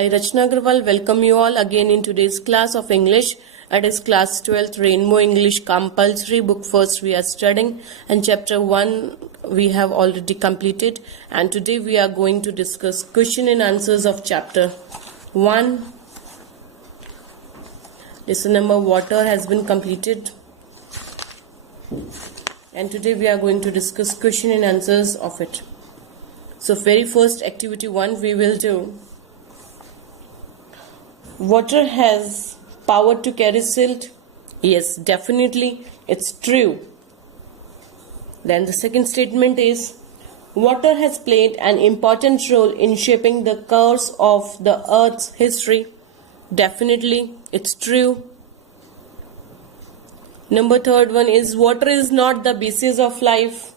I, Rachna Agarwal, welcome you all again in today's class of English. It is class 12th Rainbow English compulsory book first we are studying, and chapter 1 we have already completed, and today we are going to discuss question and answers of chapter 1. Lesson number water has been completed, and today we are going to discuss question and answers of it. So very first activity 1 we will do. Water has power to carry silt? Yes, definitely, it's true. Then the second statement is, water has played an important role in shaping the course of the earth's history. Definitely, it's true. Number third one is, water is not the basis of life.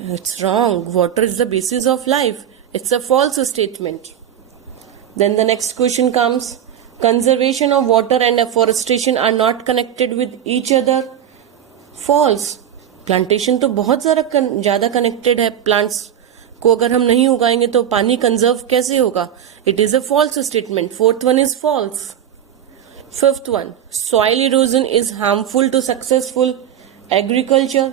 It's wrong. Water is the basis of life. It's a false statement. Then the next question comes, conservation of water and afforestation are not connected with each other. False. Plantation तो बहुत ज़्यादा connected है. Plants को अगर हम नहीं उगाएंगे तो पानी कंजर्व कैसे होगा? It is a false statement. Fourth one is false. Fifth one, soil erosion is harmful to successful agriculture.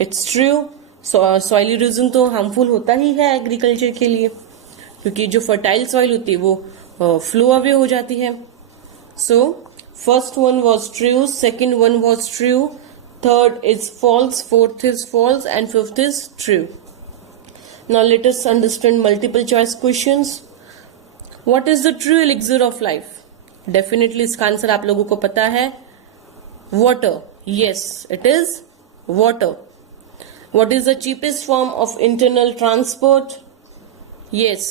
It's true. Soil erosion तो हार्मफुल होता ही है एग्रीकल्चर के लिए, क्योंकि जो फर्टाइल सॉइल होती है वो फ्लो अवे हो जाती है. So first one was true, second one was true, third is false, fourth is false and fifth is true. Now let us understand multiple choice questions. What is the true elixir of life? Definitely इसका answer आप लोगों को पता है. Water. Yes, it is water. What is the cheapest form of internal transport? Yes,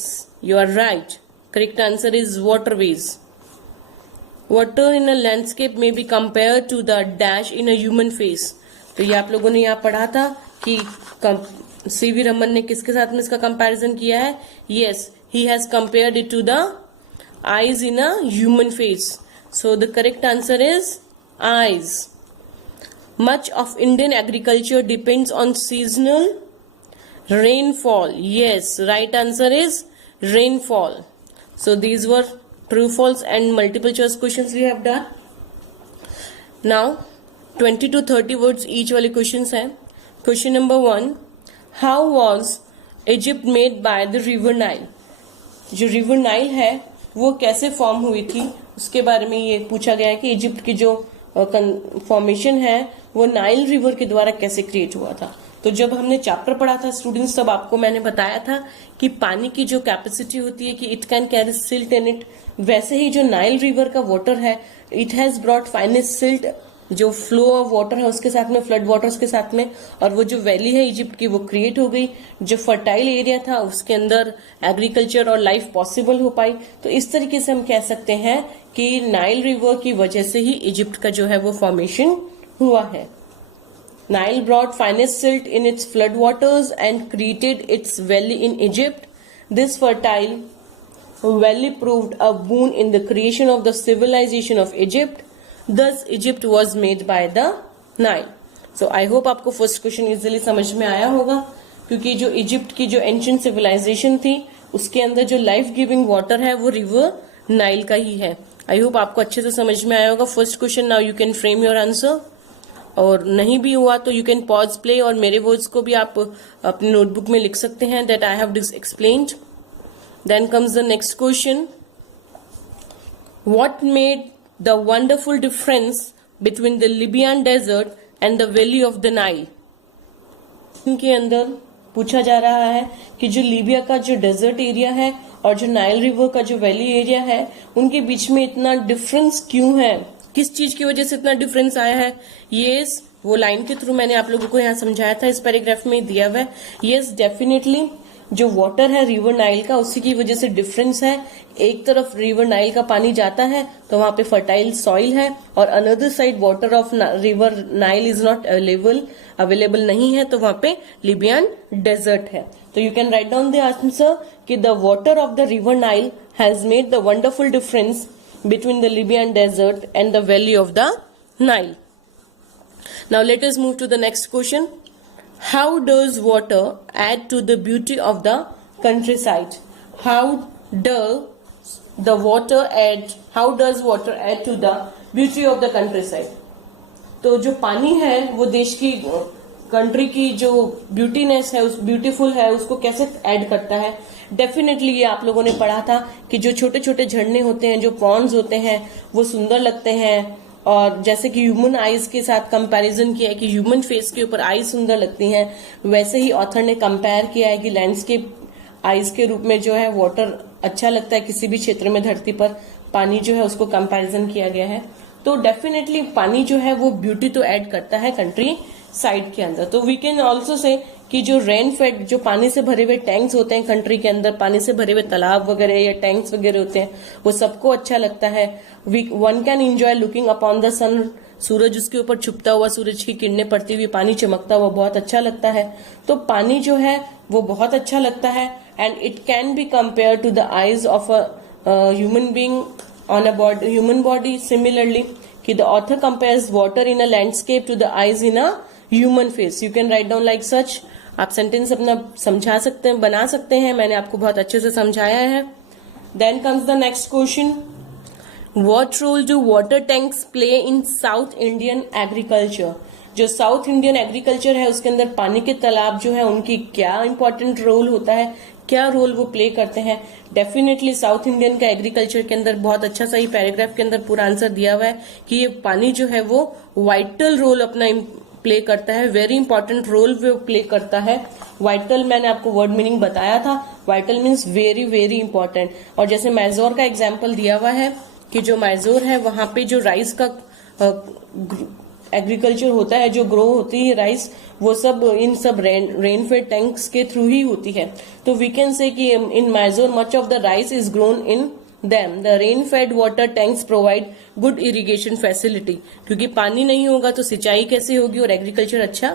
you are right. Correct answer is waterways. Water in a landscape may be compared to the dash in a human face. तो ये आप लोगों ने यहाँ पढ़ा था कि CV Raman ने किसके साथ में इसका कंपैरिजन किया है? Yes, he has compared it to the eyes in a human face. So the correct answer is eyes. Much of Indian agriculture depends on seasonal rainfall. Yes, right answer is rainfall. So these were true, false and multiple choice questions we have done. Now 20 to 30 words each वाले questions हैं. Question number 1, how was Egypt made by the river Nile? जो river Nile है वो कैसे form हुई थी उसके बारे में ये पूछा गया है कि इजिप्ट की जो फॉर्मेशन है वो नाइल रिवर के द्वारा कैसे क्रिएट हुआ था. तो जब हमने चैप्टर पढ़ा था स्टूडेंट्स, तब आपको मैंने बताया था कि पानी की जो कैपेसिटी होती है कि it can carry silt in it, वैसे ही जो नाइल रिवर का वाटर है it has brought finest silt. जो फ्लो ऑफ वाटर है उसके साथ में, फ्लड वाटर्स के साथ में, और वो जो वैली है इजिप्ट की वो क्रिएट हो गई. जो फर्टाइल एरिया था उसके अंदर एग्रीकल्चर और लाइफ पॉसिबल हो पाई. तो इस तरीके से हम कह सकते हैं कि नाइल रिवर की वजह से ही इजिप्ट का जो है वो फॉर्मेशन हुआ है. Nile brought finest silt in its flood waters and created its valley in Egypt. This fertile valley proved a boon in the creation of the civilisation of Egypt. Thus Egypt was made by the Nile. So I hope आपको first question easily समझ में आया होगा, क्योंकि जो Egypt की जो ancient civilisation थी उसके अंदर जो लाइफ गिविंग वाटर है वो रिवर नाइल का ही है. आई होप आपको अच्छे से समझ में आया होगा first question. Now you can frame your answer, और नहीं भी हुआ तो यू कैन पॉज प्ले और मेरे वर्ड्स को भी आप अपने नोटबुक में लिख सकते हैं that I have explained. Then comes the next question. What made the wonderful difference between the Libyan desert and the valley of the Nile? इनके अंदर पूछा जा रहा है कि जो लीबिया का जो डेजर्ट एरिया है और जो नाइल रिवर का जो वैली एरिया है उनके बीच में इतना डिफरेंस क्यों है, किस चीज की वजह से इतना डिफरेंस आया है. यस, वो लाइन के थ्रू मैंने आप लोगों को यहाँ समझाया था, इस पैराग्राफ में दिया हुआ है. यस, डेफिनेटली जो वाटर है रिवर नाइल का उसी की वजह से डिफरेंस है. एक तरफ रिवर नाइल का पानी जाता है तो वहां पे फर्टाइल सॉइल है, और another side water of river Nile is not available नहीं है, तो वहां पे लिबियन डेजर्ट है. तो you can write down the answer कि the water of the river Nile has made the wonderful difference between the Libyan desert and the valley of the Nile. Now let us move to the next question. How does water add to the beauty of the countryside? How how does water add to the beauty of the countryside? तो जो पानी है वो देश की, country की जो beautiness है, उस ब्यूटीफुल है, उसको कैसे ऐड करता है? डेफिनेटली ये आप लोगों ने पढ़ा था कि जो छोटे छोटे झरने होते हैं, जो पॉन्ड्स होते हैं, वो सुंदर लगते हैं। और जैसे कि ह्यूमन आईज के साथ कंपैरिजन किया है कि ह्यूमन फेस के ऊपर आईज सुंदर लगती हैं, वैसे ही ऑथर ने कंपेयर किया है कि लैंडस्केप आईज के रूप में जो है वाटर अच्छा लगता है किसी भी क्षेत्र में धरती पर, पानी जो है उसको कंपैरिजन किया गया है। तो डेफिनेटली पानी जो है वो ब्यूटी तो ऐड करता है कंट्री साइड के अंदर। तो वी कैन ऑल्सो से कि जो रेन फेड, जो पानी से भरे हुए टैंक्स होते हैं कंट्री के अंदर, पानी से भरे हुए तालाब वगैरह या टैंक्स वगैरह होते हैं, वो सबको अच्छा लगता है। One can enjoy looking upon the sun, सूरज उसके ऊपर छुपता हुआ, सूरज की किरणें पड़ती हुई, पानी चमकता हुआ बहुत अच्छा लगता है। तो पानी जो है वो बहुत अच्छा लगता है and it can be compare to the eyes of a human being on a body, human body. Similarly कि the author compares water in a landscape to the eyes in a human face. You can write down like such. आप sentence अपना समझा सकते हैं, बना सकते हैं, मैंने आपको बहुत अच्छे से समझाया है। Then comes the next question, what role do water tanks play in South Indian agriculture? जो साउथ इंडियन एग्रीकल्चर है उसके अंदर पानी के तालाब जो है उनकी क्या इंपॉर्टेंट रोल होता है, क्या रोल वो प्ले करते हैं? डेफिनेटली साउथ इंडियन का एग्रीकल्चर के अंदर बहुत अच्छा सा ही पैराग्राफ के अंदर पूरा आंसर दिया हुआ है कि ये पानी जो है वो वाइटल रोल अपना प्ले करता है, वेरी इंपॉर्टेंट रोल वो प्ले करता है। वाइटल मैंने आपको वर्ड मीनिंग बताया था, vital means very very important. और जैसे मैजोर का एग्जाम्पल दिया हुआ है कि जो मैजोर है वहां पे जो राइस का एग्रीकल्चर होता है, जो ग्रो होती है राइस, वो सब इन सब रेनफेड टैंक्स के थ्रू ही होती है। तो वी कैन से कि in major much of the rice is grown in them. The rain-fed water tanks provide good irrigation facility. क्योंकि पानी नहीं होगा तो सिंचाई कैसे होगी और एग्रीकल्चर अच्छा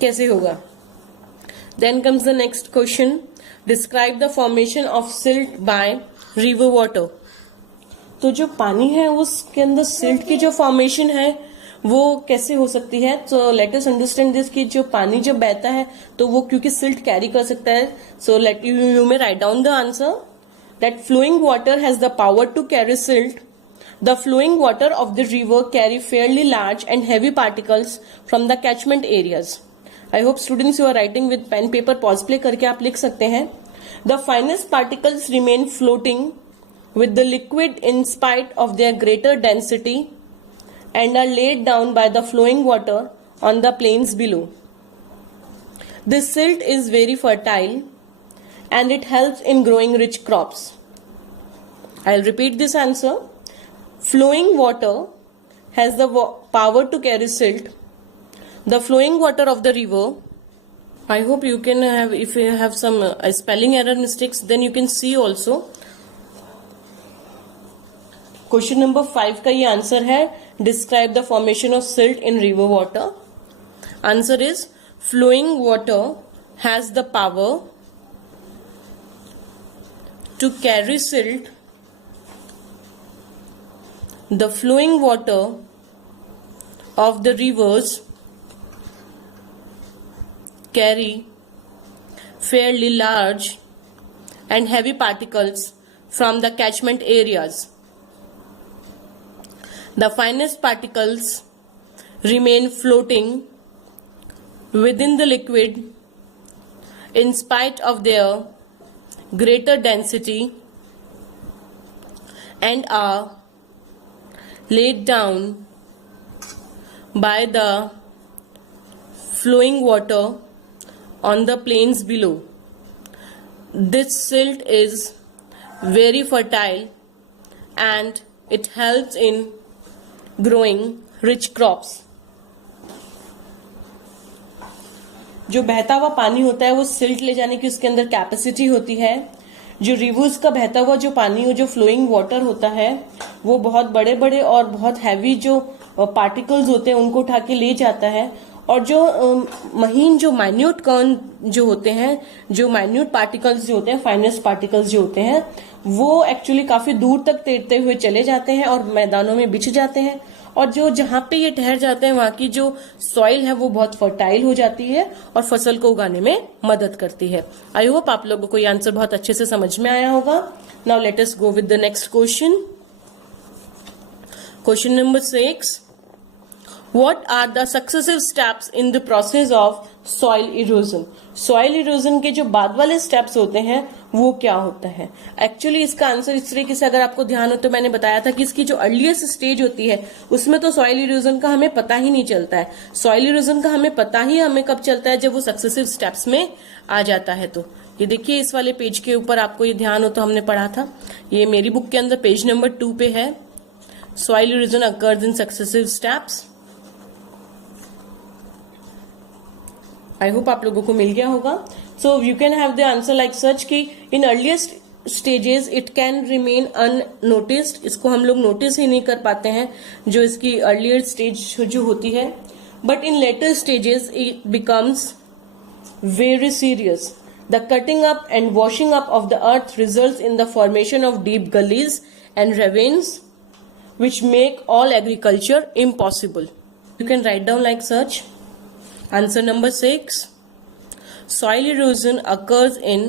कैसे होगा? Then comes the next question. Describe the formation of silt by river water. तो जो पानी है उसके अंदर सिल्ट की जो फॉर्मेशन है वो कैसे हो सकती है? तो लेट अस अंडरस्टैंड दिस कि जो पानी जब बहता है तो वो क्योंकि सिल्ट कैरी कर सकता है, so let you may right down the answer that flowing water has the power to carry silt. The flowing water of the river carry fairly large and heavy particles from the catchment areas. I hope students you are writing with pen paper, pause play करके आप लिख सकते हैं. The finest particles remain floating with the liquid in spite of their greater density and are laid down by the flowing water on the plains below. This silt is very fertile and it helps in growing rich crops. I'll repeat this answer. Flowing water has the power to carry silt. The flowing water of the river, I hope you can have, if you have some spelling error mistakes, then you can see also. Question number 5 का ये answer है, describe the formation of silt in river water. Answer is, flowing water has the power to carry silt. The flowing water of the rivers carry fairly large and heavy particles from the catchment areas. The finest particles remain floating within the liquid in spite of their greater density and are laid down by the flowing water on the plains below. This silt is very fertile and it helps in growing rich crops. जो बहता हुआ पानी होता है वो silt ले जाने की उसके अंदर कैपेसिटी होती है। जो रिवर्स का बहता हुआ जो पानी हो, जो फ्लोइंग वाटर होता है, वो बहुत बड़े बड़े और बहुत हैवी जो पार्टिकल्स होते हैं उनको उठा के ले जाता है। और जो महीन जो माइन्यूट कण जो होते हैं, जो माइन्यूट पार्टिकल्स जो होते हैं, फाइनेस्ट पार्टिकल्स जो होते हैं, वो एक्चुअली काफी दूर तक तैरते हुए चले जाते हैं और मैदानों में बिछ जाते हैं और जो जहां पे ये ठहर जाते हैं वहां की जो सॉइल है वो बहुत फर्टाइल हो जाती है और फसल को उगाने में मदद करती है। आई होप आप लोगों को ये आंसर बहुत अच्छे से समझ में आया होगा। Now let us go with the next question. Question number 6, What are the successive steps in the process of soil erosion? Soil erosion के जो बाद वाले steps होते हैं वो क्या होता है? Actually इसका आंसर इस तरीके से अगर आपको ध्यान हो तो मैंने बताया था कि इसकी जो अर्लीस्ट स्टेज होती है उसमें तो सॉइल इरोजन का हमें पता ही नहीं चलता है। सॉइल इरोजन का हमें पता ही हमें कब चलता है, जब वो सक्सेसिव स्टेप्स में आ जाता है। तो ये देखिए इस वाले पेज के ऊपर आपको ये ध्यान हो तो हमने पढ़ा था, ये मेरी बुक के अंदर पेज नंबर 2 पे है। Soil erosion occurs in successive steps. I hope आप लोगों को मिल गया होगा। So you can have the answer like such कि in earliest stages it can remain unnoticed, इसको हम लोग नोटिस ही नहीं कर पाते हैं जो इसकी अर्लियर स्टेज जो होती है। But in later stages it becomes very serious. The cutting up and washing up of the earth results in the formation of deep gullies and ravines which make all agriculture impossible. You can write down like such. Answer number 6. Soil erosion occurs in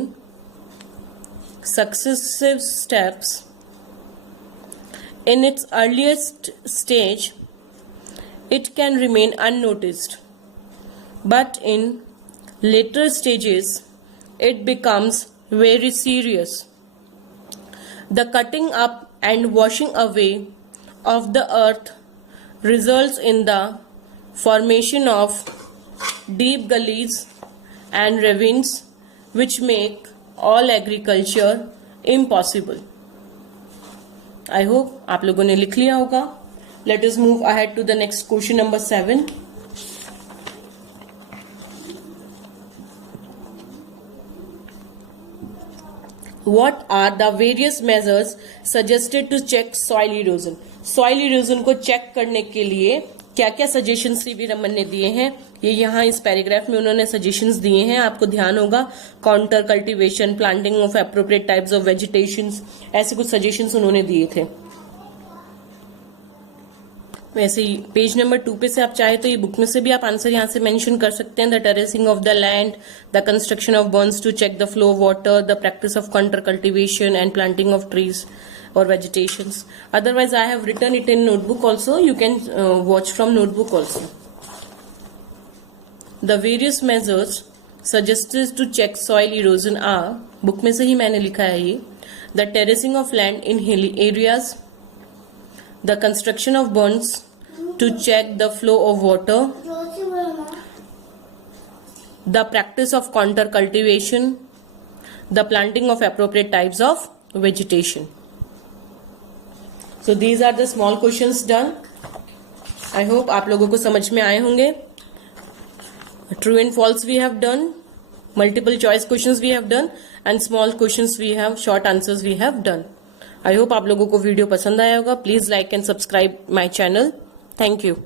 successive steps. In its earliest stage, it can remain unnoticed. But in later stages, it becomes very serious. The cutting up and washing away of the earth results in the formation of deep gullies and ravines which make all agriculture impossible. I hope आप लोगों ने लिख लिया होगा। Let us move ahead to the next question number 7. What are the various measures suggested to check soil erosion? Soil erosion को check करने के लिए क्या क्या सजेशन सीवी रमन ने दिए हैं, ये यहाँ इस पैराग्राफ में उन्होंने सजेशंस दिए हैं। आपको ध्यान होगा counter cultivation, planting of appropriate types of vegetations, ऐसे कुछ सजेशंस उन्होंने दिए थे। वैसे ही पेज नंबर 2 पे से आप चाहे तो ये बुक में से भी आप आंसर यहाँ से मेंशन कर सकते हैं। The terracing of the land, the construction of bunds to check the flow of water, the practice of contour cultivation and planting of trees or vegetations. Otherwise I have written it in notebook also, you can watch from notebook also. The various measures suggested to check soil erosion are, book में से ही मैंने लिखा है ये, the terracing of land in hilly areas, the construction of bunds to check the flow of water, the practice of counter cultivation, the planting of appropriate types of vegetation. So these are the small questions done. I hope आप लोगों को समझ में आए होंगे। True and false we have done, multiple choice questions we have done, and small questions we have, short answers we have done. I hope आप लोगों को वीडियो पसंद आया होगा। Please like and subscribe my channel. Thank you.